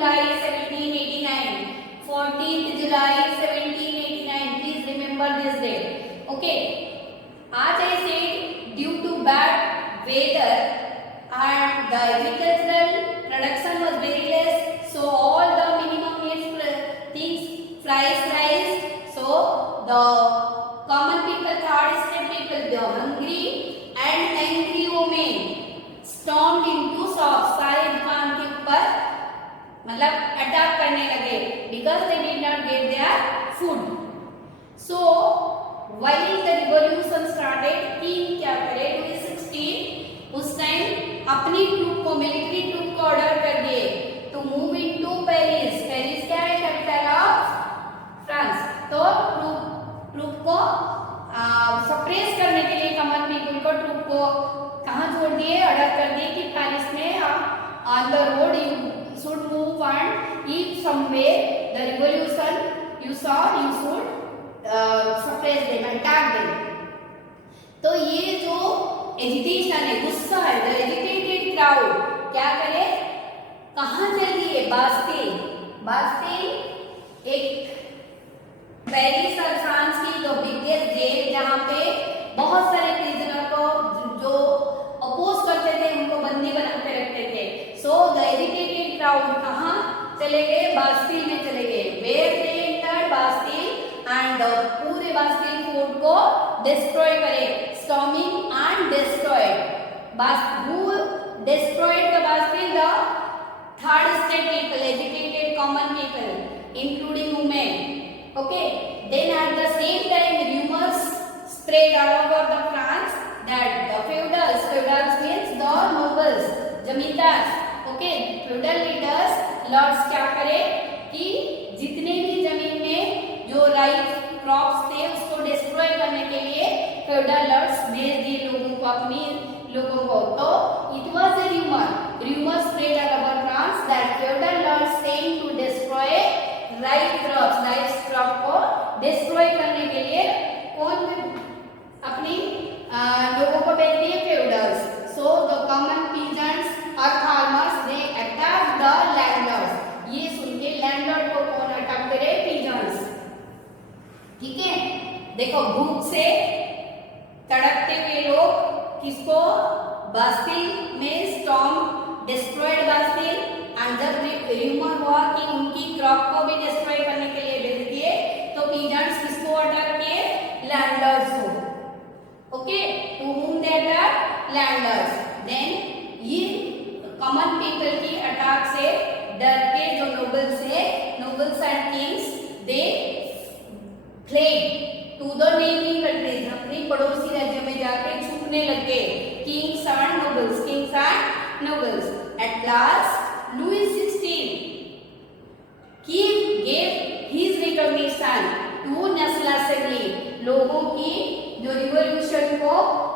July 1789. 14th July 1789. Please remember this date. Okay. As I said, due to bad weather and the agricultural production was very less, so all the minimum needs things price rise. So the common people, third state people, the hungry and angry women stormed into shops. सारे दुकान के ऊपर मतलब attack करने लगे because they did not get their food. So while the revolution started, king क्या करे, Louis 16 उस टाइम अपनी ट्रूप को, मिलिट्री ट्रूप को ऑर्डर कर दिए to move into Paris. Paris क्या है, कैपिटल ऑफ फ्रांस. तो ट्रूप को सप्रेस करने के लिए कॉमन पीपल को, ट्रूप को कहाँ छोड़ दिए, ऑर्डर कर दिए कि पेरिस में on the road you should move and if somewhere the revolution you saw, you should suppress them, attack them. तो ये जो एजिटेशन है, गुस्सा है, the agitated crowd क्या करे, कहाँ चल दिए, बास्टिल. बास्टिल एक पेरिस और फ्रांस की जो बिगेस्ट जेल जहाँ पे बहुत सारे प्रिजनर को जो अपोज करते थे उनको बंदी बना के रखते थे. सो द एजिटेटेड क्राउड कहाँ चले गए, बास्टिल में चले गए. Where they entered Bastille and पूरे बास्टिल फोर्ट को डिस्ट्रॉय करे. Storming and destroyed. Who destroyed the Bastille? The third state people, educated common people including women. Okay, then at the same time rumors spread all over the France that the feudals means the nobles, जमींदार. Okay, feudal leaders, lords क्या करे कि जितने भी जमीन में जो rice crops थे उसको डिस्ट्रॉय करने के लिए feudal lords भेज दिए लोगों को, अपनी लोगों को. तो it was a rumor spread all over France that feudal lords came to destroy rice crop को डिस्ट्रॉय करने के लिए कौन अपनी लोगों को भेज दिए, feudals. So the common peasants और farmers they attack the landlords. ये सुन के लैंडलॉर्ड को कौन अटैक करे, पीजेंट्स. ठीक है, देखो भूख से तड़पते हुए लोग किसको, बास्टिल में स्टॉर्म डिस्ट्रॉयड बास्टिल. एंड जब र्यूमर हुआ कि उनकी क्रॉप को भी डिस्ट्रॉय करने के लिए भेज दिए तो पीजेंट्स किसको अटैक किए, लैंडलॉर्ड्स को. Okay, to whom they attack, landlords. Then ये कॉमन पीपल की अटैक से डर के जो nobles and kings they fled to the neighbouring countries. अपनी पड़ोसी राज्य में जाके छुपने लगे. Kings and nobles. At last Louis 16 gave his recognition to National Assembly. लोगों की जो रिवॉल्यूशन को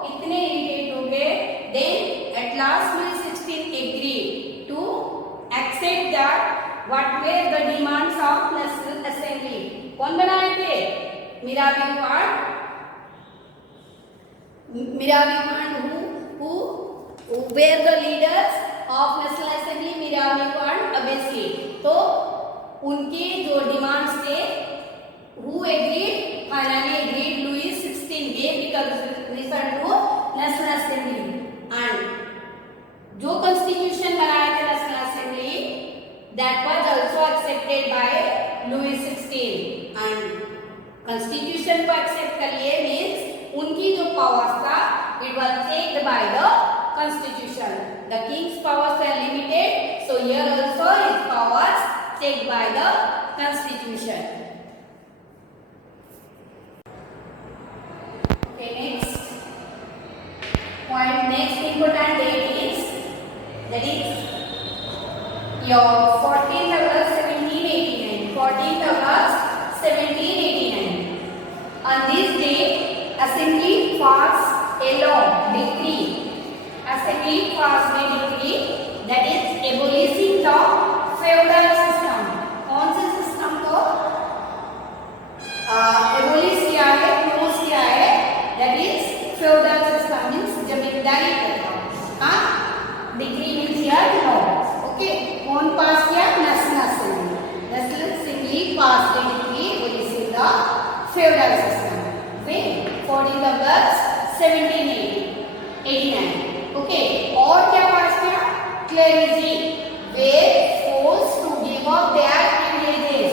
इतने इरिटेट हो गए, then at last Louis 16 agreed to accept that what were the demands of National Assembly. कौन बनाए थे, मिराबी who were the leaders of National Assembly, Mirabeau and Abbasi. तो उनके जो डिमांड्स थे, who agreed, finally agreed, Louis 16 gave recognition to National Assembly. and जो constitution बनाया था National Assembly, that was also accepted by Louis 16. and constitution को accept कर लिए means उनकी जो पावर्स था it was taken by the Constitution. The king's powers were limited, so here also his powers taken by the Constitution. Okay, next point, next important date is, that is your 14th August 1789. 14th August 1789. On this day, Assembly passed a law, decree. Assembly passed a decree that is abolishing the feudal system. कौन से system को abolish किया है, close किया है, that is feudal system means जमींदारी प्रथा. हाँ, decree means here law. Okay, कौन पास किया, national feudal system. When 14th August 1789. Okay. और क्या पास किया? Clergy were forced to give up their privileges.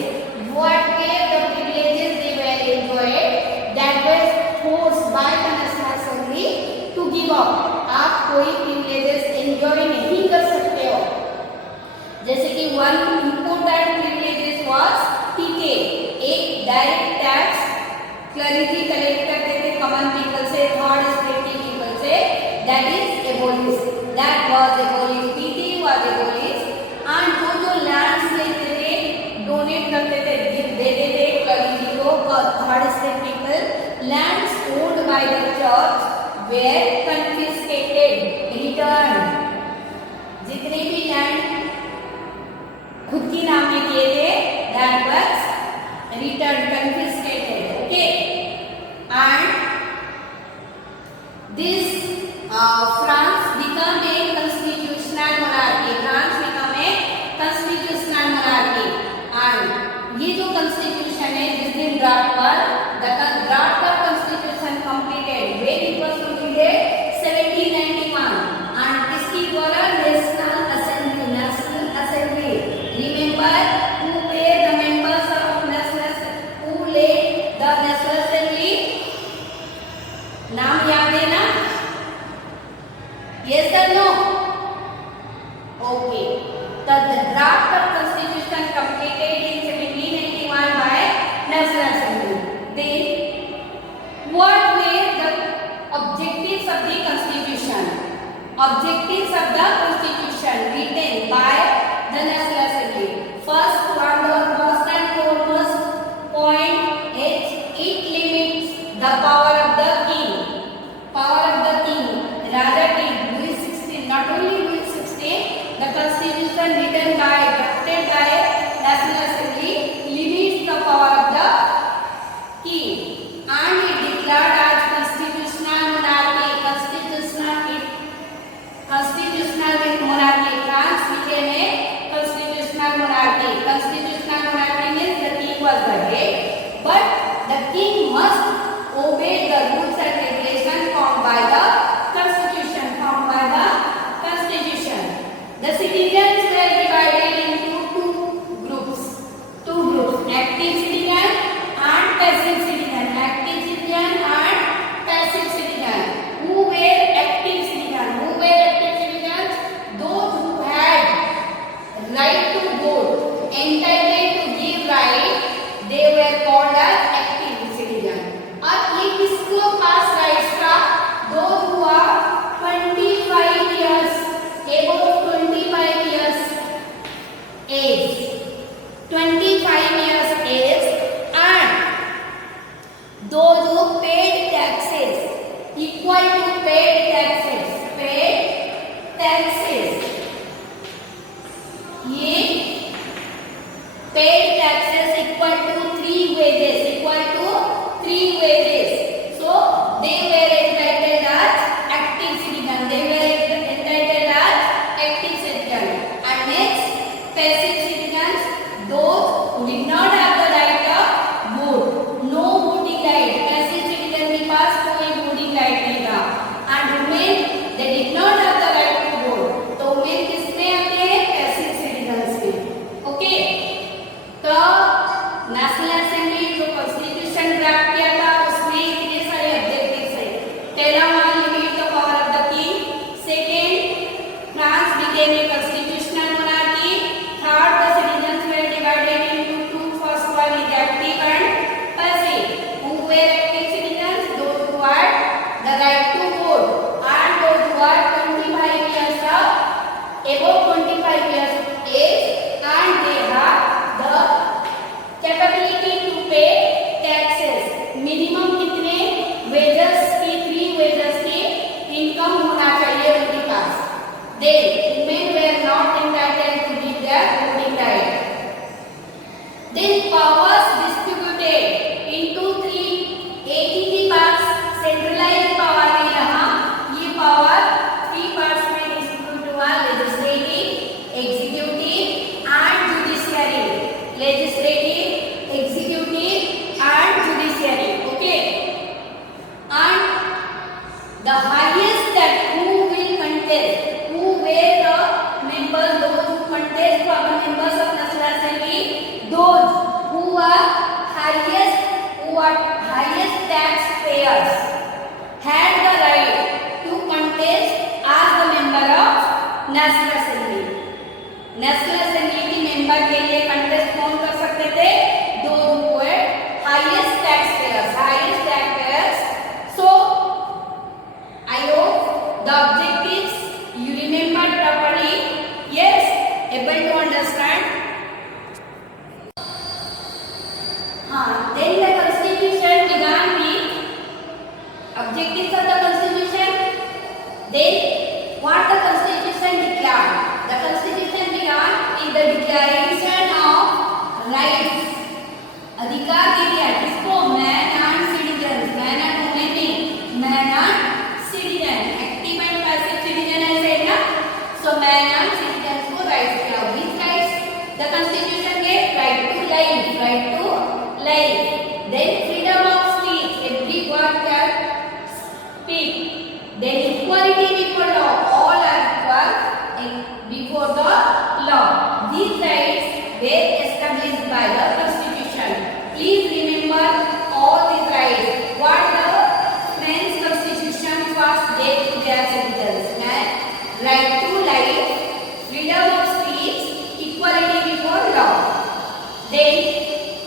What were the privileges they were enjoyed? That was forced by the National Assembly to give up. आप कोई privileges enjoy नहीं कर सकते हो. जैसे कि one important privileges was टीके, एक डायरेक्ट टैक्स क्लरिटी कलेक्ट करते थे कॉमन पीपल से, थर्ड स्टेट पीपल से, that is abolish, that was abolish, tithe was abolish. And जो लैंड्स लेते थे, डोनेट करते थे, देते थे क्लरिटी को, third state people, lands owned by the church were confiscated, return. जितने भी लैंड खुद की नाम में किए थे, that was returned, confiscated. Okay. And this France become a constitutional monarchy. France become a constitutional monarchy. And ये जो constitution है, जिस दिन ड्राफ्ट पर the draft of constitution completed, when it was completed 1791. And इसकी द्वारा national assembly. Remember who were the members of national, who led the national assembly? नाम याद है ना? Yes or no? Okay. The draft of constitution completed in 1791 by national assembly. Then what were the objectives of the constitution? Objectives of the constitution written by the national assembly. First and foremost point is it limits the power of the king. Power of the king, Raja King Louis XVI. Not only Louis XVI, the constitution written by, drafted by national assembly limits the power of the king, and it declared as constitutional monarchy. Constitutional monarchy. France became a constitutional monarchy. Constitutional monarchy means the king was the head, but the king must obey the rules and regulations formed by the constitution. The citizens were divided into two groups, active citizen and passive citizen. Active citizen and passive citizen. Who were active citizen? Those who had right to vote, entitled to give right, they were called as active citizen. और ये किसको पास rights था? Those who are 25 years, above 25 years age, 25 years age, and those who paid taxes, equal to paid taxes. ये paid taxes equal to 3 wages, so they were entitled as active citizen. And next, passive citizens, those who did not have the right of vote, no voting right. Passive citizen के पास कोई voting right नहीं था, and women, they did not have the right to vote. तो women किसमें आते हैं? Passive citizens में. Okay. तो नेशनल असेंबली जो कॉन्स्टिट्यूशन ड्राफ्ट किया था, उसमें इतने सारे ऑब्जेक्टिव्स हैं. पहला one, limit the power of the king. Second, France became a constitutional monarchy. Third, the citizens were divided into two. First one is active and passive. Who were active citizens? Those who had the right to vote, and those who are 25 years of, above 25 years age, and they have the capability to pay taxes. Minimum कितने wages की, 3 wages की income होना चाहिए उनके पास. Then women were not entitled to give their voting right. Then powers distributed into 380 parts. Centralized power नहीं रहा. ये power 3 parts में distribute हुआ: legislative, executive national assembly. National assembly की मेंबर के लिए कंटेस्ट कौन कर सकते थे? दो highest tax payers. So I hope the objectives you remember properly. Yes, able to understand. Then the constitution began with objectives of the constitution. Then what the constitution declared? The constitution began with the declaration of rights. अधिकार दे दिया किसको? Man and citizen, man and women नहीं, man and citizen, active and passive citizen ऐसे है ना। So man and citizen को rights दिया। Which rights? The constitution gave right to life, then freedom of speech, everyone can speak, then equality before law, all are equal before the law. These rights were established by the constitution. Please remember all these rights. What the French constitution first gave to their citizens? Right to life, freedom of speech, equality before law. Then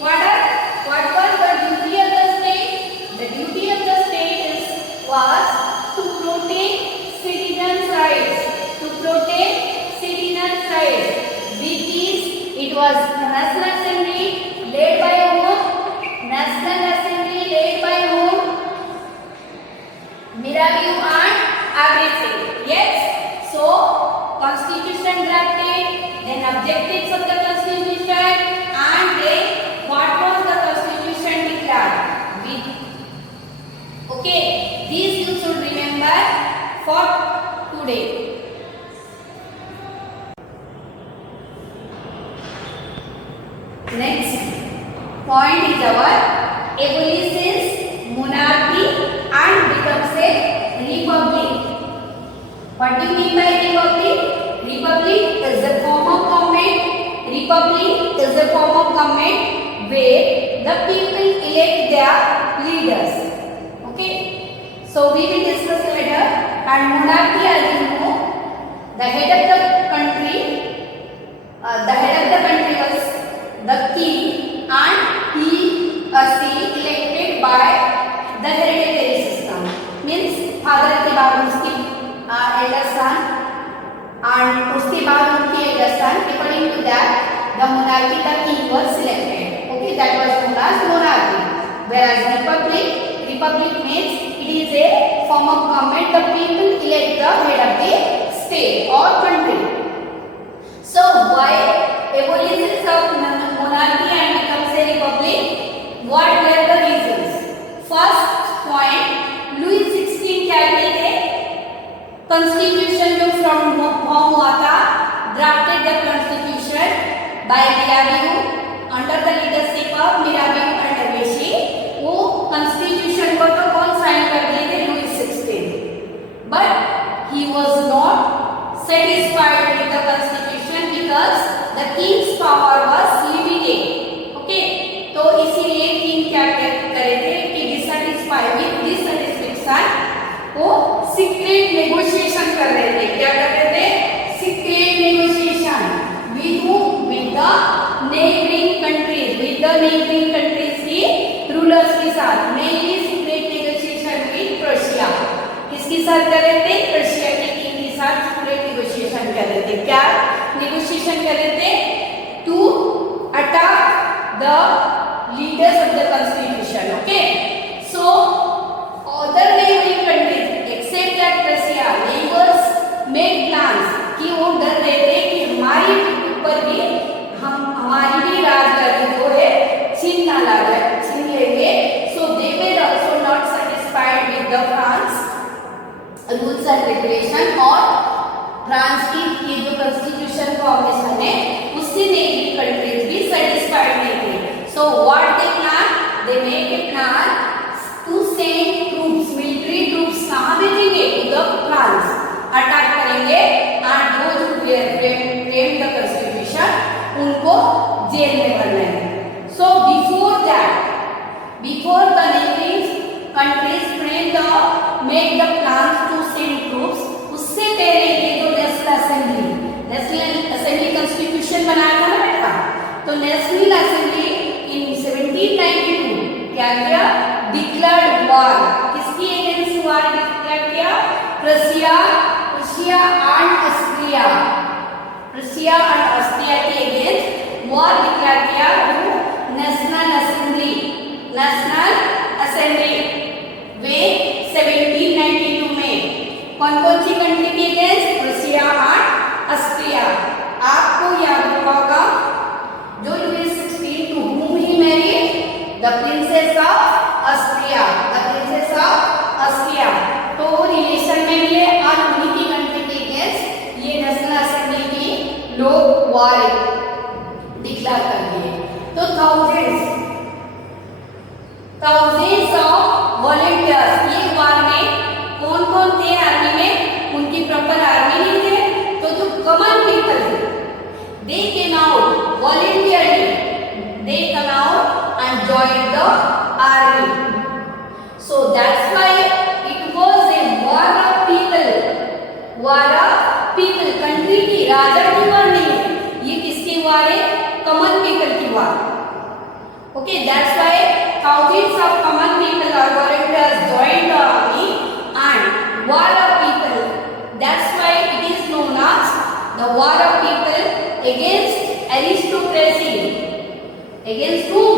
what was the duty of the state? The duty of the state was to protect citizens' rights. With this, it was the National Assembly led by whom? Mirabeau and Agassiz. Yes. So constitution drafted, then objectives of the constitution, and then what was the constitution declared? Okay, these you should remember for today. Next point is our abolishes monarchy and becomes a republic. What do you mean by republic? Republic is a form of government where the people elect their leaders. Okay, so we will discuss later. And monarchy, as you know, the head of the country was the king, and he or she elected by the hereditary system. Means father के बाद उसकी elder son, and उसके बाद उनके elder son. According to that, the monarchy, the king was selected. Okay, that was known as monarchy. Whereas republic means it is a form of government. The people elect the head of the state or country. So why abolition of monarchy and becomes a republic? What were the reasons? First point, Louis XVI क्या कहते थे? Constitution जो from form हुआ था, drafted the constitution by Mirabeau under the leadership of Mirabeau and Agassiz. वो constitution को तो कौन साइन कर दिए थे? Louis XVI. But he was not satisfied with the constitution because the king's power was limited. Okay, तो इसीलिए king क्या करे थे कि dissatisfied with dissatisfaction वो secret negotiation कर रहे थे. क्या कर रहे थे? Secret negotiation with whom? With the neighboring countries की रूलर्स के साथ. Mainly secret negotiation with Prussia. किसके साथ कर रहे थे? Prussia के king के साथ secret negotiation कर रहे थे. क्या negotiation कर रहे थे? To attack the leaders of the constitution. Okay, so other neighboring countries except that Prussia, neighbors made plans कि वो डर रहे थे कि हमारी ऊपर भी हमारी भी राजगादी जो है छीन ना लेंगे. So they were also not satisfied with the France rules and regulation और फ्रांस की जो कॉन्स्टिट्यूशन फॉर्मेशन है उससे नेबरिंग कंट्रीज भी सेटिस्फाइड नहीं थे. So what they plan? They make a plan to send troops, military troops कहां भेजेंगे? To the France. अटैक करेंगे and those who frame the constitution उनको जेल में भरना है. So before the neighbouring countries frame the make the plans to send troops, उससे पहले ये जो national assembly national assembly in 1792 क्या किया? Declared war. किसकी अगेंस्ट वॉर डिक्लेयर किया? Prussia and Austria, Prussia and Austria के अगेंस्ट वॉर डिक्लेयर किया। नेशनल असेंबली वे 1792 में कौन कौन सी कंट्री के अगेंस्ट? Prussia and Austria. आपको याद होगा जो Louis 16 to whom he married? The princess of Austria, the princess of Austria। तो रिलेशन में भी है और उन्हीं की कंट्री के अगेंस्ट ये नेशनल असेंबली की लोग वॉर डिक्लेयर कर दिए। तो थाउजेंड्स ऑफ वॉलंटियर्स ये वॉर में कौन कौन थे आर्मी में? उनकी प्रॉपर आर्मी नहीं थे, तो जो कॉमन पीपल थे they came out voluntarily, they come out and join the army. So that's why it was a war of people, war of people. Country की, राजा की वॉर नहीं, ये किसकी वॉर है? कॉमन पीपल की war. Okay, that's why thousands of common people or volunteers joined the army and war of people. That's why it is known as the war of people against aristocracy. Against whom?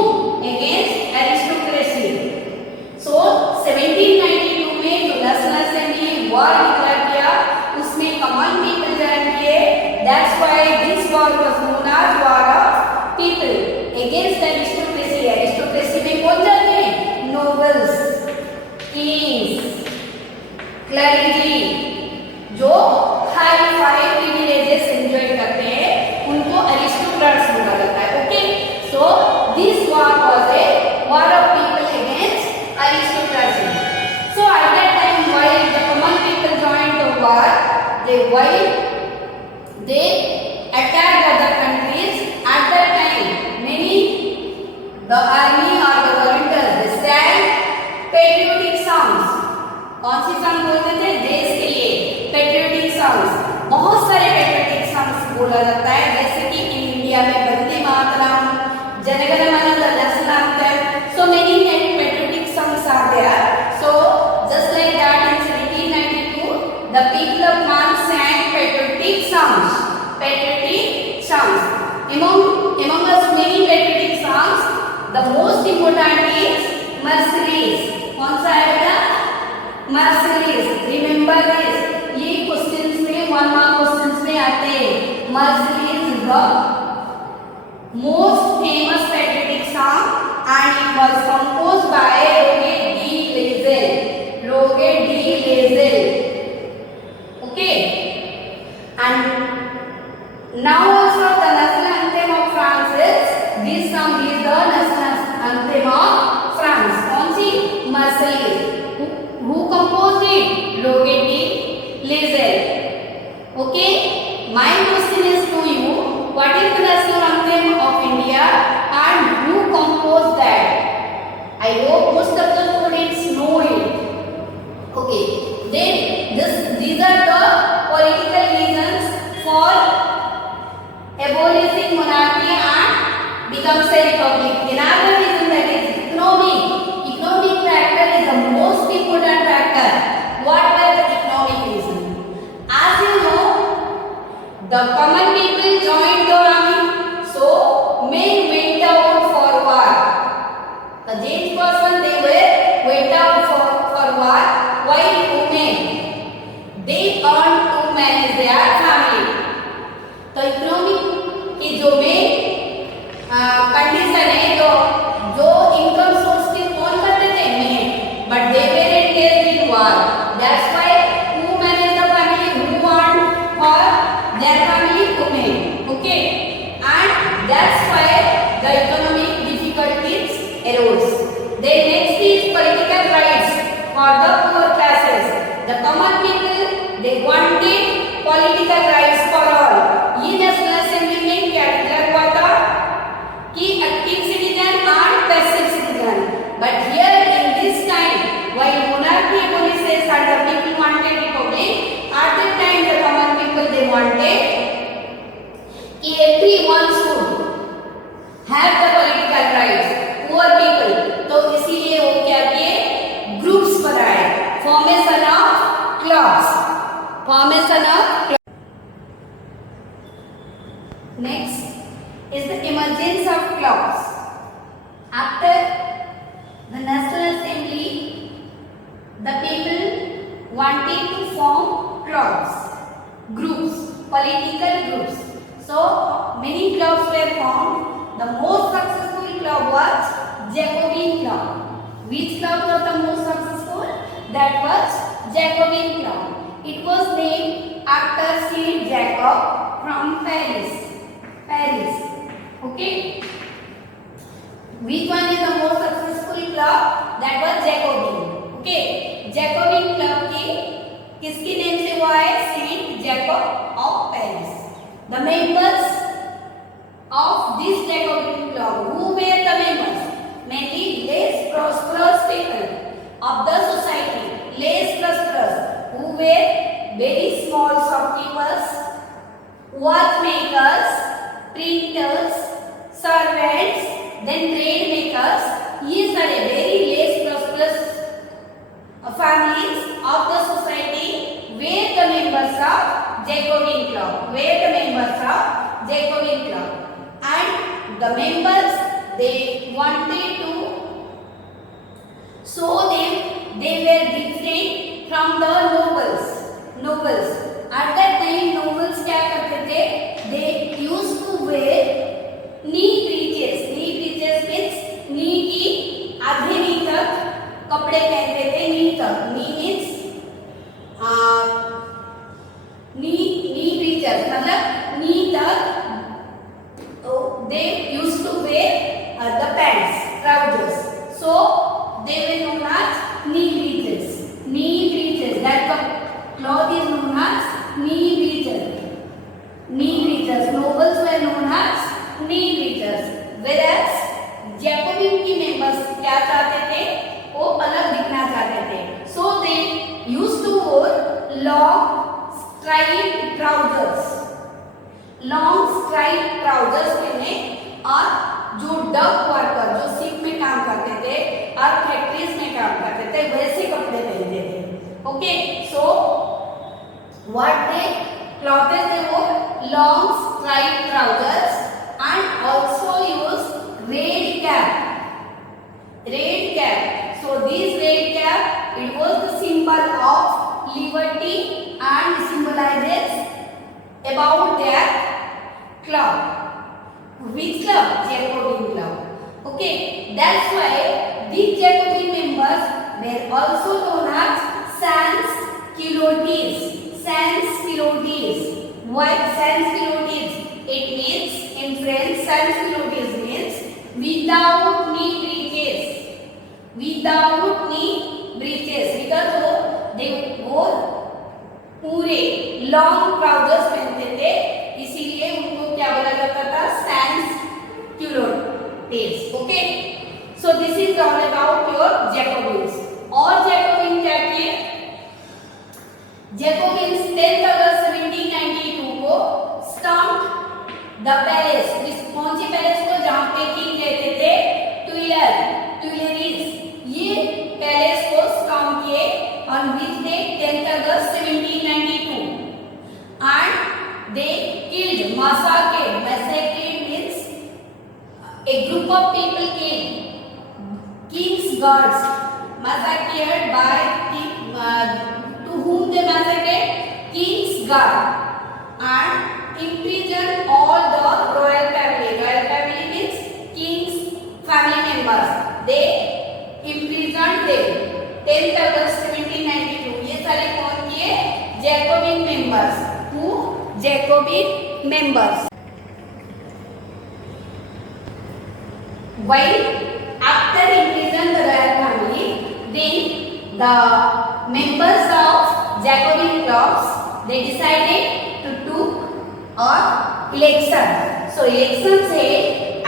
Against aristocracy. So 1792 में जो national assembly war declare किया उसमें common people join किए। That's why this war was known as war of people against aristocracy। Aristocracy में कौन जाते हैं? Nobles, Kings, clergy, जो हाई फाई प्रिविलेजेस एंजॉय करते हैं उनको एरिस्टोक्रेट्स बोला जाता है। Okay, so this war was a war of people against aristocracy. So eight that time while the common people joined the war, they attacked other countries। At that time many the army or the volunteers they sang patriotic songs। कौन सी song बोलते थे? देश के लिए patriotic songs. बहुत सारे patriotic songs बोला जाता है, जैसे कि इन इंडिया में वंदे Mataram, Janagana Mana, the national anthem. So many patriotic songs are there. So just like that in 1792 the people of Man sang patriotic songs, patriotic songs। among us many patriotic songs, the most important is Mercenaries। कौन सा है बेटा? Mercenaries। Remember this, ये questions में 1 mark questions में आते हैं। Mercenaries is the most famous patriotic song and it was composed by Roger de Lisle। Roger de Lisle। Okay, and now also the national anthem of France is, this song is the national anthem of France। कौन सी? Marseillaise। Who composed it? Roger de Lisle। Okay, my question is to you, what is the national anthem of India and who composed that? I hope most of the students know it। Okay, then these are the political reasons for abolishing monarchy and becomes a republic। Another reason that is economic factor is the most important factor। What were the economic reason? As you know, the common people joined the army, so men went out for war। The James person they went out for war, while women they earned to manage their family। तो economic की जो main condition है, जो income source के कौन करते थे? Main. But they were engaged in war. That's why who manage the family, who earn for their family? Women. Okay, and that's why the economic difficulties arose। Then next is political rights for the poor classes। The common people they wanted political rights for all। ये national assembly में क्या declare हुआ था कि active citizen और passive citizen. But here in this time while monarchy abolishes and the people wanted republic, at that time the common people they wanted कि everyone should have the political rights, poor people, तो इसीलिए वो क्या किए, groups बनाए, formation of clubs, formation of. Next is the emergence of clubs. After the National Assembly, the people wanted to form clubs, groups, political groups. So many clubs were formed. The most successful club was Jacobin Club. Which club was the most successful? That was Jacobin Club. It was named after Saint Jacob from Paris. Paris. Okay. Which one is the most successful club? That was Jacobin. Okay. Jacobin club की किसकी name से हुआ है? Saint Jacob of Paris. The members of this Jacobin club, who were the members? Mainly less prosperous people of the society, less prosperous, who were very small shopkeepers, watchmakers, printers, servants, then trade makers. These are very less prosperous families of the society were the members of Jacobin club. Were the members of Jacobin club, and the members they wanted to show them they were different from the nobles. Nobles at that time nobles क्या करते थे? They used to wear knee breeches. Knee breeches means knee की आधे नी तक कपड़े पहनते थे. नी तक, नी means knee breeches मतलब नी तक. They used to wear the pants, trousers. So they were known as knee breeches. Knee breeches. That cloth is known as knee breeches. Knee breeches. Nobles were known as knee breeches. Whereas Jacobin की members क्या चाहते थे? वो अलग दिखना चाहते थे. So they used to wear long striped trousers. Long striped trousers पहने और जो डक वर्कर जो शिप में काम करते थे और फैक्ट्रीज में काम करते थे वैसे कपड़े पहनते थे. Okay. So what they clothes they wore long striped trousers and also use red cap. Red cap. So this red cap it was the symbol of liberty and symbolizes about their club. Which club? Jacobin club. Okay, that's why these Jacobin members were also known as sans-culottes. Sans-culottes. What sans-culottes? It means in French, sans-culottes means without knee breeches. Without knee breeches. Because they wore पूरे long trousers पहनते थे इसीलिए उनको क्या बोला जाता था? sans-culottes. Okay. So this is all about your Jacobins. और जैकोबिन क्या किए? जैकोबिन्स 10 अगस्त 1792 को स्टॉम्प्ड द पैलेस. कौन सी पैलेस को? जहां पे किंग रहते थे ट्यूइलरीज. ये पैलेस को स्टॉम्प किए on which date? 10th August 1792, and they killed, massacred. Massacred means a group of people killed king's guards. Massacred by to whom they massacred? King's guard, and imprisoned all the royal family. Royal family means king's family members. They imprisoned them. 10th August 1792. ये सारे कौन किए? Jacobian members. Who? Jacobin members. While after imprison the royal family, then the members of Jacobin clubs they decided to do an election. So election से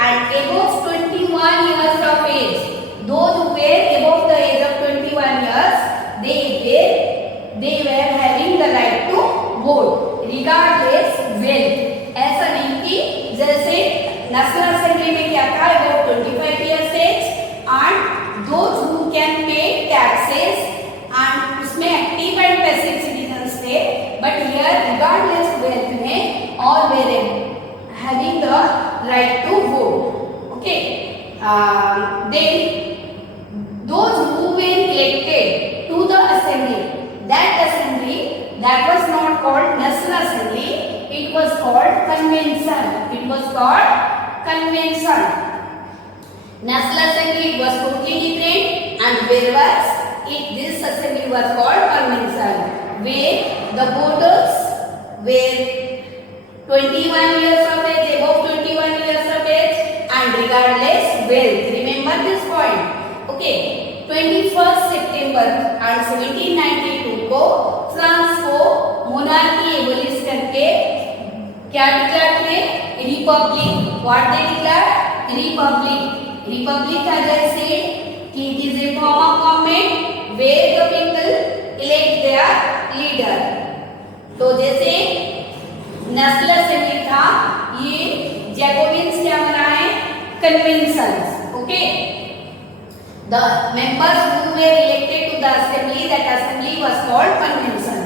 and above 21 years of age, those who were above the age of 21 years, they were having the right to vote regardless wealth. ऐसा नहीं कि जैसे national assembly में क्या था, about 25 years age and those who can pay taxes, and उसमें active and passive citizens थे, but here regardless wealth में all were having the right to vote. Okay, then those who were elected to the assembly, that was not called national assembly, it was called convention. National assembly was totally different, and whereas this assembly was called convention, where the voters were 21 years of age, above 21 years of age, and regardless wealth. Remember this point. Okay, 21st September and 1792 को France को monarchy abolish करके क्या declare किए, Republic. What they declare, Republic as I said, it is a form of government where the people elect their leader. तो जैसे national assembly था, ये Jacobins क्या बनाए, conventions. Okay, the members who were elected to the assembly, that assembly was called convention.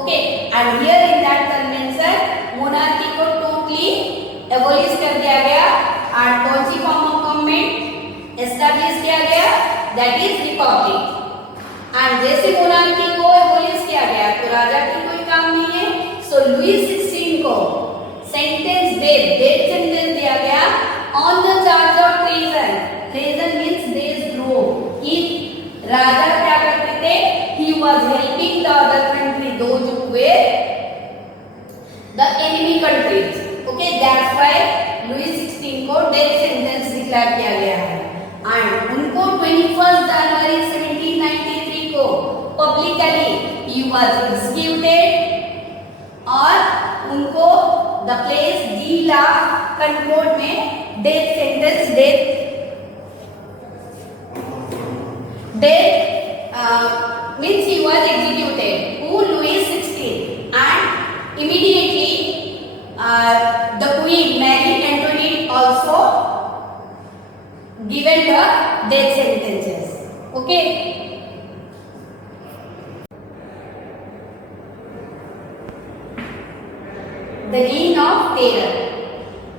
Okay, and here in that convention monarchy को totally abolish कर दिया गया, and कौन सी form of government establish किया गया, that is republic. and जैसे monarchy को abolish किया गया तो राजा की कोई काम नहीं है, so लुई 16 को सेंटेंस डेथ सेंटेंस दिया गया on the charge of treason. Treason means देशद्रोह. कि राजा क्या करते थे, he was helping the other country, those who were the enemy countries. Okay, that's why Louis 16 को डेथ सेंटेंस डिक्लेयर किया गया है. and उनको 21 जनवरी 1793 को पब्लिकली he was executed, और उनको द प्लेस डी ला कंकोर्ड में death sentence means he was executed. Who, Louis 16, and immediately the Queen Marie Antoinette also given the death sentences. Okay. The Reign of Terror.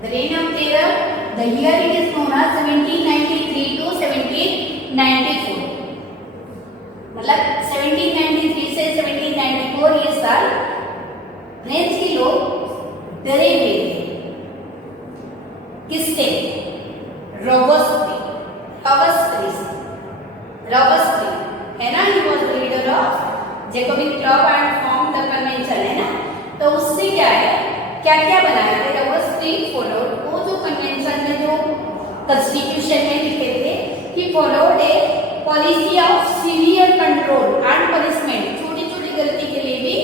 The Reign of Terror, the year it is known as 1793 to 1794. मतलब 1793 से 1794 ये साल French के लोग डरे हुए थे. किससे, रॉबस्पियर है ना, he was the leader of Jacobin Club and formed the convention, है ना. तो उससे क्या है, क्या क्या बनाया थे, रॉबस्पियर फॉलोड, वो जो कन्वेंशन में जो कॉन्स्टिट्यूशन में लिखे थे, he followed a policy of severe control and punishment. छोटी छोटी गलती के लिए भी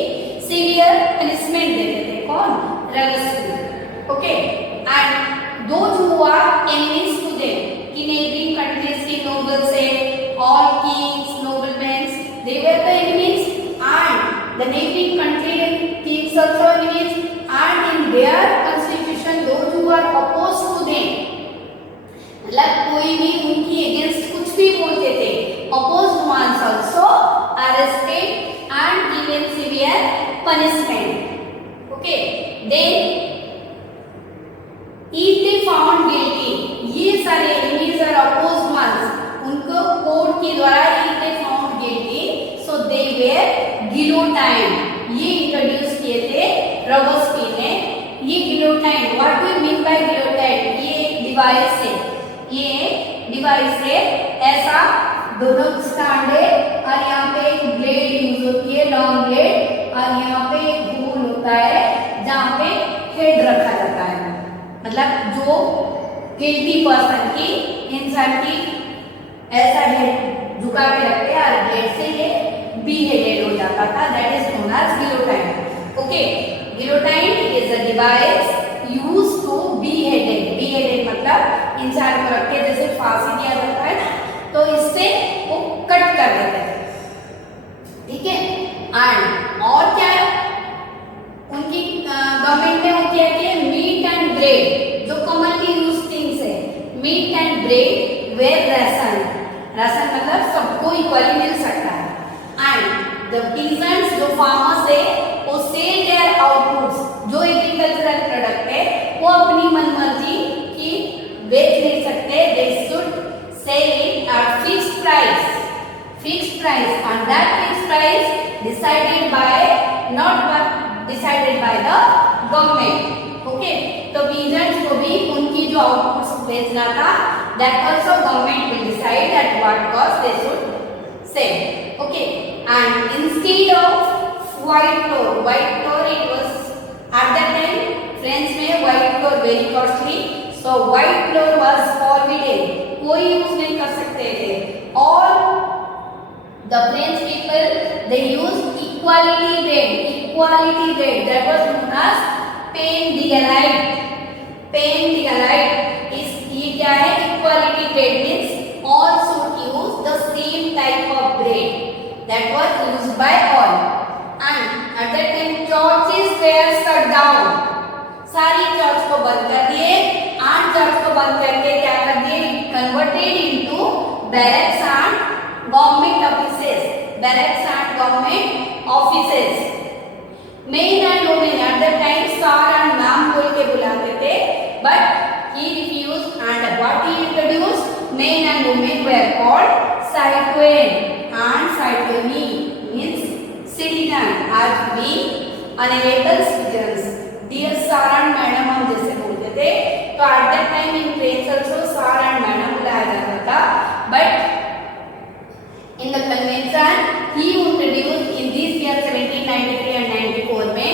severe punishment देते थे. कौन, Robespierre. Okay, and those who are enemies to them, कि neighboring countries की nobles से, all kings, noblemen, they were the enemies, and the neighboring country kings also enemies, and in their constitution those who are opposed to them, मतलब कोई भी उनकी against कुछ भी बोलते थे, opposed ones also arrested and given severe punishment. Okay, then if they found guilty, ये सारे enemies और opposed ones उनको कोर्ट के द्वारा if they found guilty, so they were guillotined. ये इंट्रोड्यूस किए थे रॉबस्पियर ने. ये guillotine, what do you mean by guillotine, ये एक डिवाइस है, ऐसा दोनों स्टैंड है, और यहाँ पे एक ब्लेड यूज होती है, लॉन्ग ब्लेड, और यहाँ पे एक होल होता है जहाँ पे हेड रखा जाता है, मतलब जो गिल्टी पर्सन की, इंसान की ऐसा हेड झुका के रखते हैं, और ब्लेड से ये बी हेडेड हो जाता था, that is known as guillotine. Okay, guillotine is a device used to be headed मतलब इंसान को रख के जैसे फांसी दिया जाता है ना, तो इससे वो कट कर देते हैं. ठीक है, एंड और क्या है उनकी गवर्नमेंट ने वो किया कि मीट एंड ब्रेड जो कॉमनली यूज थे राशन मतलब सबको इक्वली मिल सकता है। एंड द पीजेंट्स, जो फार्मर्स है, वो सेल देयर आउटपुट्स, जो एग्रीकल्चरल प्रोडक्ट है वो अपनी मनमर्जी की बेच नहीं सकते। They should sell it at fixed price, fixed price, and that fixed price decided by decided by the government. Okay, तो peasants को भी उनकी जो outputs बेचना था, that also government will decide at what cost they should sell. Okay, and instead of white flour it was at that time France में white flour very costly, so white flour was forbidden, कोई use नहीं कर सकते थे। और the French people, they used equality bread that was known as pain dialite is ये क्या है? Equality bread means all should use the same type of bread that was used by all. And at that time churches were shut down, सारी church को बंद कर दिए। 8 church को बंद करके क्या कर दिए? Converted into barracks and government offices. Men and women at that time sir and ma'am बोल के बुलाते थे, but he refused, and what he introduced, men and women were called citoyen and citoyenne means citizen, as we unable citizens. Dear sir and madam हम जैसे बोलते थे, तो at that time in France also sir and madam बुलाया जाता था, but in the convention he introduced in this year 1793 and 94 में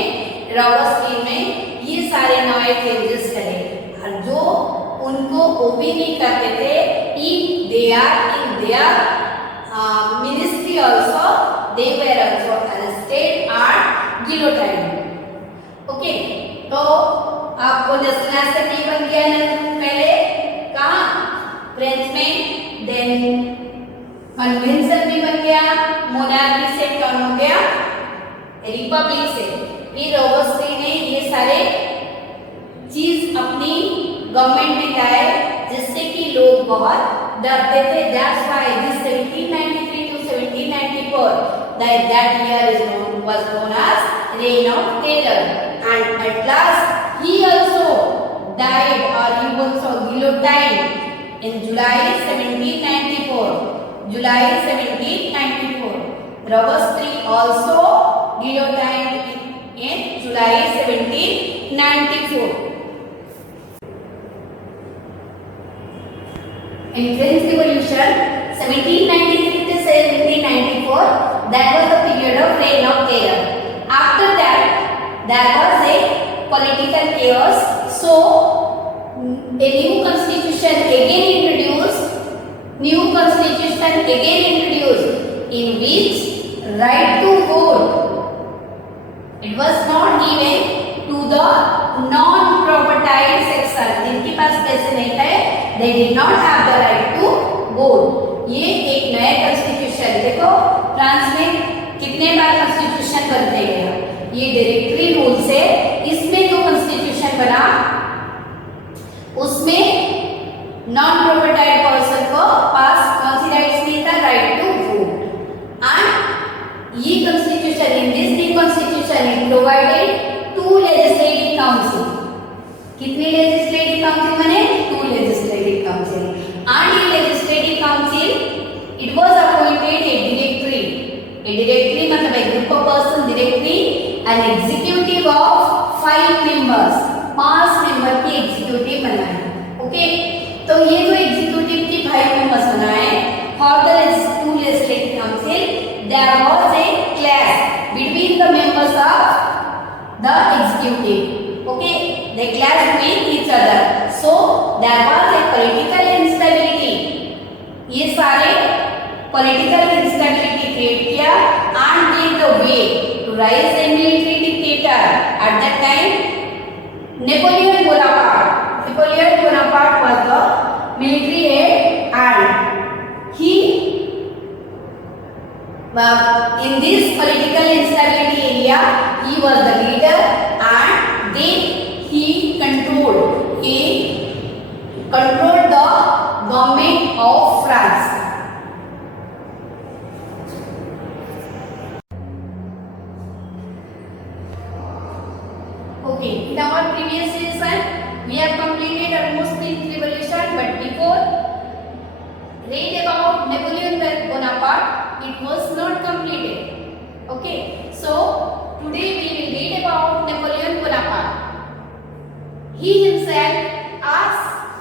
रॉबर्टस्टीन में ये सारे नए चेंजेस करे, और जो उनको ओबी नहीं करते थे, if they are in their ministry also, they were also arrested and guillotined. Okay, तो आपको नेशनल एसेंबली बन गया ना पहले कहाँ? फ्रेंच में, देन कन्वेंशन भी बन गया, मोनार्की से टर्न हो गया रिपब्लिक से। फिर रॉबर्टस्टीन ने ये सारे चीज अपनी गवर्नमेंट में लाए, जिससे कि लोग बहुत डरते थे। That's why this 1793 to 1794 that year was known as reign of terror, and at last he also died, or he also guillotined in July 1794. July 1794. Robespierre also guillotined in July 1794. In French Revolution 1793 to 1794, that was the period of reign of terror. After that, there was a political chaos. So, a new constitution again introduced, in which right to vote, it was not given to the non-propertized section, जिनके पास पैसे नहीं थे, they did not have the right to vote. ये एक नया constitution, देखो France में कितने बार कॉन्स्टिट्यूशन बनते गया, ये डायरेक्टरी रूल से। इसमें जो कॉन्स्टिट्यूशन बना उसमें नॉन प्रोपर्टाइड पर्सन को पास कौन सी राइट्स नहीं था? Right to vote. एंड ये constitution, in this new constitution it provided 2 legislative council. कितनी लेजिस्लेटिव काउंसिल बने? 2 लेजिस्लेटिव काउंसिल। एंड ये legislative council it was appointed a directory मतलब एक group of person, directory, and executive of 5 members, 5 member की executive बनाए। Okay, तो ये जो एग्जीक्यूटिव की 5 मेंबर्स बनाए for the 2 legislative council, there was a clash between the members of the executive. Okay, they clash with each other, so there was a political instability. ये सारे political instability create किया and give the way to rise a military dictator at that time, Napoleon Bonaparte was the military head, and he in this political instability area he was the leader, and then he controlled the government of France. Napoleon Bonaparte, it was not completed. Okay, so today we will read about Napoleon Bonaparte. He himself, as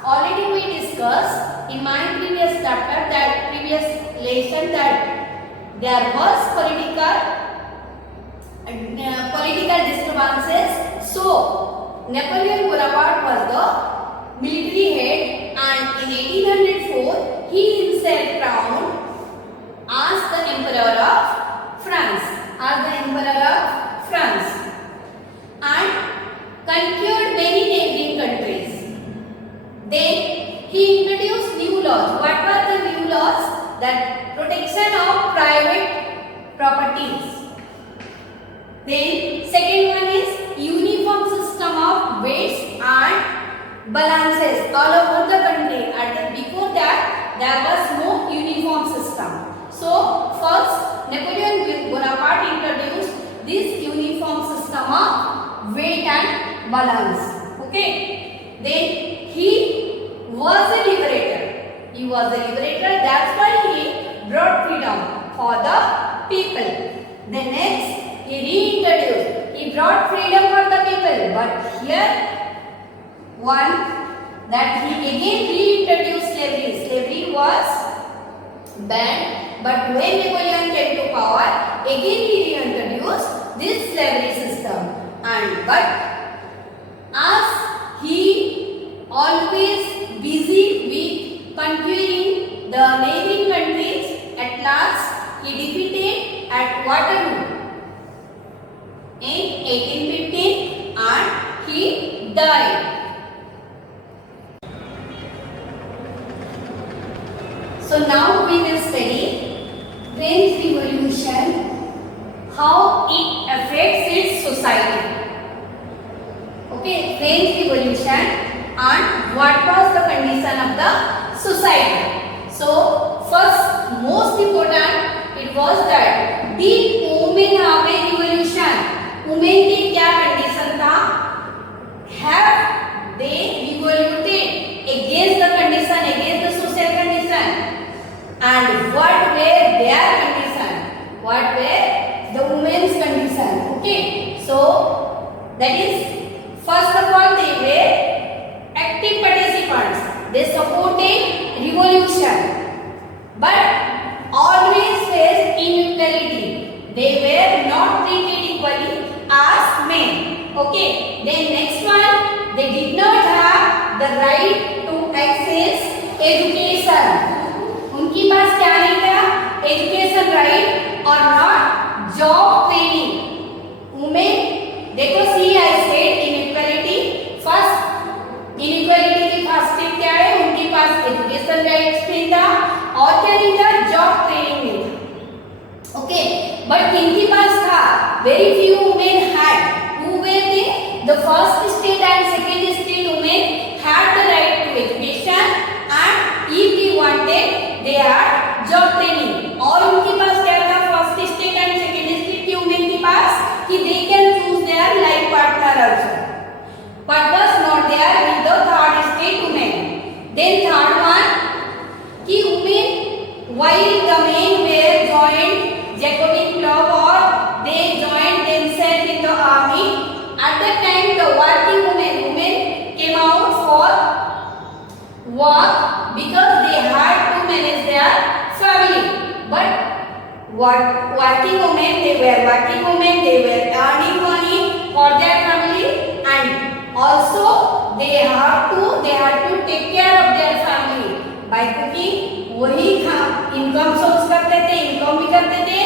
already we discussed in my previous chapter, that previous lesson, that there was political disturbances. So Napoleon Bonaparte was the military head, and in 1804 he himself crowned as the Emperor of France, and conquered many neighboring countries. Then he introduced new laws. What were the new laws? That protection of private properties. Then second one is uniform system of weights and balances all over the country. Before that there was no uniform system. So first Napoleon Bonaparte introduced this uniform system of weight and balance. Okay. Then he was a liberator. That's why he brought freedom for the people. Then next he brought freedom for the people. But here one, that he again reintroduced slavery. Slavery was banned, but when Napoleon came to power, again he reintroduced this slavery system. But as he always busy with conquering the neighboring countries, at last he defeated at Waterloo in 1815 and he died. So now we will study French Revolution, how it affects its society. Okay, French Revolution and what was the condition of the society. So first, most important, it was that did women have a revolution? Women की क्या condition था? Have they revoluted against the condition, against the social condition? And what were their condition? What were the women's condition? Okay, so that is, first of all, they were active participants. They supported revolution, but always faced inequality. They were not treated equally as men. Okay, then next one, they did not have the right to access education. उनकी पास क्या नहीं था? Education right और not job training. Women, देखो see I said inequality. First inequality की first step क्या है? उनके पास एजुकेशन राइट नहीं था और क्या नहीं था? जॉब ट्रेनिंग नहीं था. ओके, बट किनके पास था? Very few women had. Who were they? The first state and second state women had the right to education, and if they wanted they had job training. और उनके पास क्या था? First state and second state की women के पास कि they can choose their life partner also, but was not there with the third state women. Then third one कि women, while the men were joined Jacobin club or they joined themselves in the army, at that time the working women came out for work because they had to manage their family. But working women, they were earning money for their family, and also they had to take care of their family by cooking. वही income source करते थे, income भी करते थे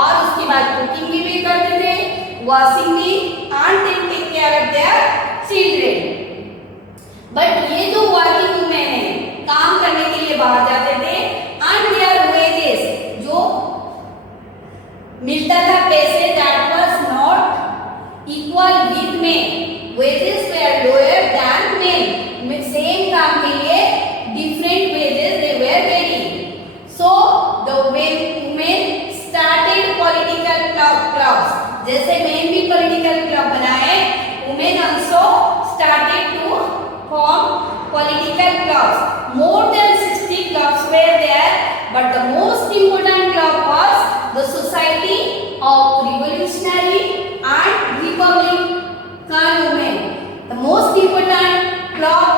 और उसके बाद cooking भी करते थे, वॉशिंग भी, and they take care of their children. But ये जो वर्किंग वुमेन है, काम करने के लिए बाहर जाते थे, एंड देयर वेजेस, जो मिलता था पैसे, that was not equal with men. Wages were lower than men. Same काम के लिए different wages they were very. So the women started political clubs. जैसे मेन भी पॉलिटिकल क्लब बनाए, women also started to form political clubs. More than 60 clubs were there, but the most important club was the Society of Revolutionary and Republican Women. The most important club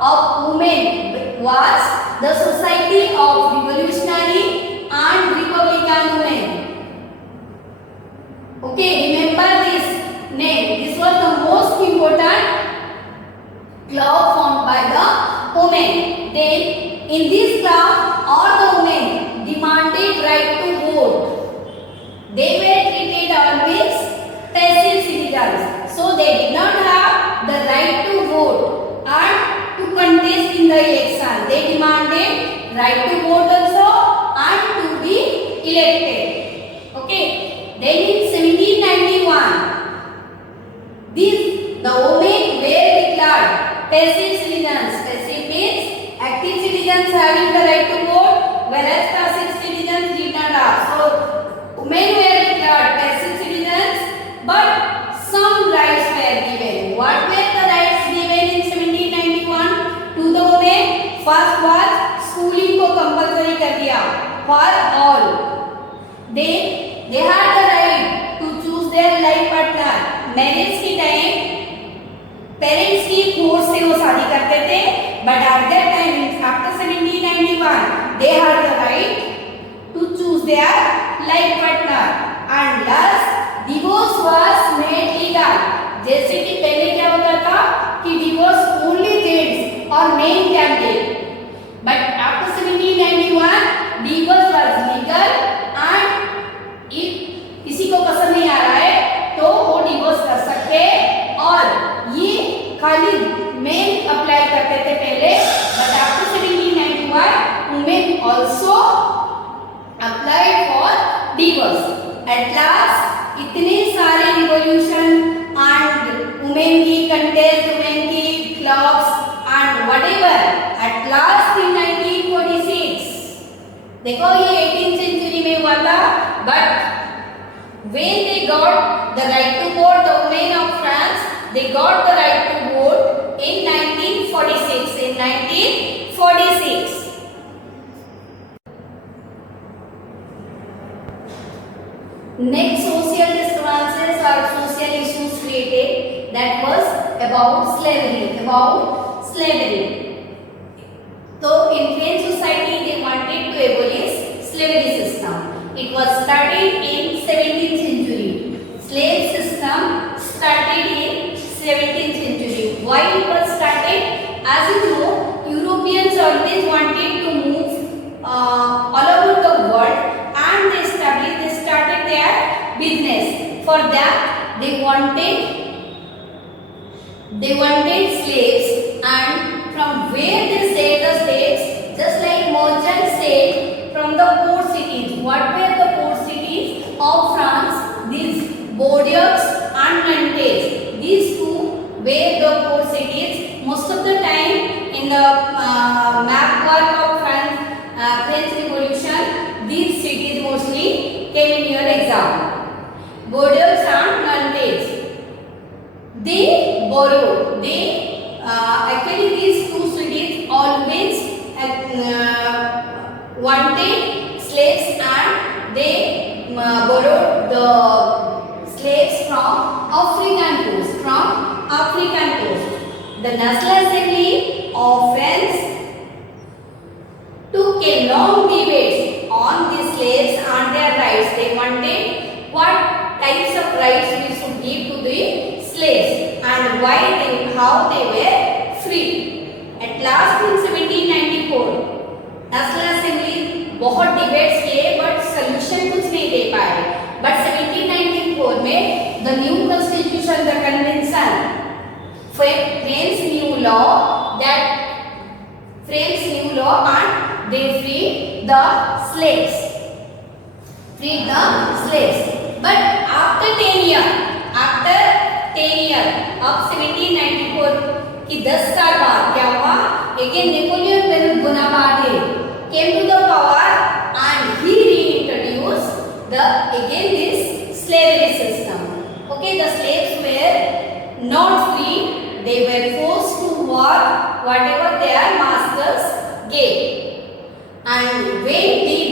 of women was the Society of Revolutionary and Republican Women. Okay, remember this name. This was the most important club formed by the women. Then in this club, all the women demanded right to vote. They were treated always passive citizens, so they did not have the right to vote and to contest in the election. They demanded right to vote also and to be elected. Okay. Then in 1791, the women were declared passive citizens. Passive means active citizens having the right to vote, whereas passive citizens did not have. So women were declared passive citizens, but some rights were given. What were the rights given in 1791 to the women? First was schooling को compulsory कर दिया for all. They had the right to choose their life partner. Marriage के time parents की force से वो शादी करते थे, but at that time after 1791 they had the right to choose their life partner and thus divorce was made legal. जैसे कि पहले क्या होता था कि डिवोर्स ओनली जेंट्स और men can take, but after 1791 divorce was legal and if किसी को पसंद नहीं आ रहा है तो वो डिवोर्स कर सकते हैं. और ये खाली मेन अप्लाई करते थे पहले, but after 1791 women also applied for divorce. At last इतने सारे रिवॉल्यूशन एंड वुमेन की कंटेस्ट, वुमेन की clubs and whatever, at last in 1946 देखो ये 18th सेंचुरी में हुआ था, but when they got the right to vote, the women of France, they got the right to vote in 1946. In 1946. Next social disturbances or social issues created, that was about slavery. About slavery. So in French society they wanted to abolish slavery system. It was started in 17th century. Slave system started in 17th century. Why it was started? As you know, Europeans always wanted to move all over the world, and they started their business. For that, they wanted slaves, and from where they set the slaves, just like merchants said, from the port cities. What were the port cities of France? These Bordeaux and Nantes. These two were the port cities. Most of the time in the map work of French Revolution, these cities mostly came in your exam. Bordeaux and Nantes. They borrowed. Actually these two cities always wanted slaves, and they borrowed the slaves from African coast. The National Assembly of France took a long debate on the slaves and their rights. They wanted what types of rights we should give to the slaves and how they were free. At last in 1794 national assembly बहुत debates किए, but solution कुछ नहीं दे पाए. But 1794 में the new constitution, the convention frames new law and they freed the slaves. But after 10 year of 1794 कि 10 साल बाद क्या हुआ? Again Napoleon Bonaparte came to the power and he reintroduced this slavery system. Okay, the slaves were not free. They were forced to work whatever their masters gave. And when did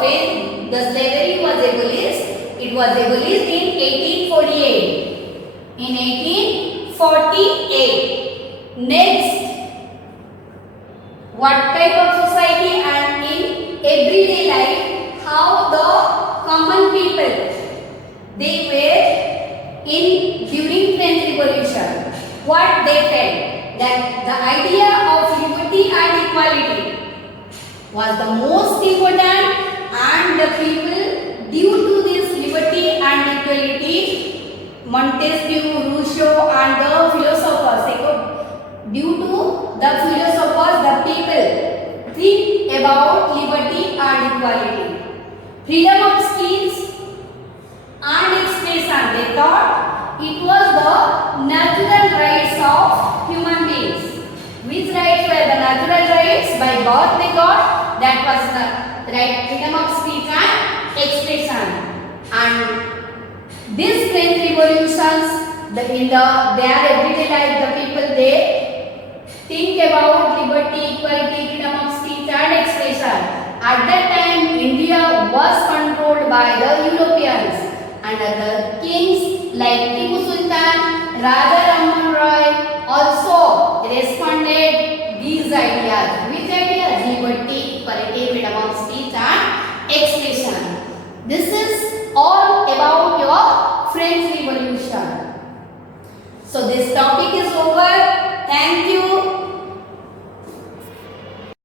when the slavery was abolished, it was abolished in 1848. In 1848. Next, what type of society and in everyday life, how the common people they were in during French Revolution, what they felt, that the idea of liberty and equality was the most important, and the people due to this liberty and equality, Montesquieu, Rousseau and the philosophers, due to the philosophers, the people think about liberty and equality, freedom of speech and expression. They thought it was the natural rights of human beings. Which rights were the natural rights? By birth they got, that was the right, freedom of speech and expression. And these French revolutions, in their everyday life, the people they think about liberty, equality, freedom of speech and expression. At that time, India was controlled by the Europeans, and the kings like Tipu Sultan, Raja Rammohn Roy also responded these ideas. Which ideas? Liberty, equality, freedom of speech and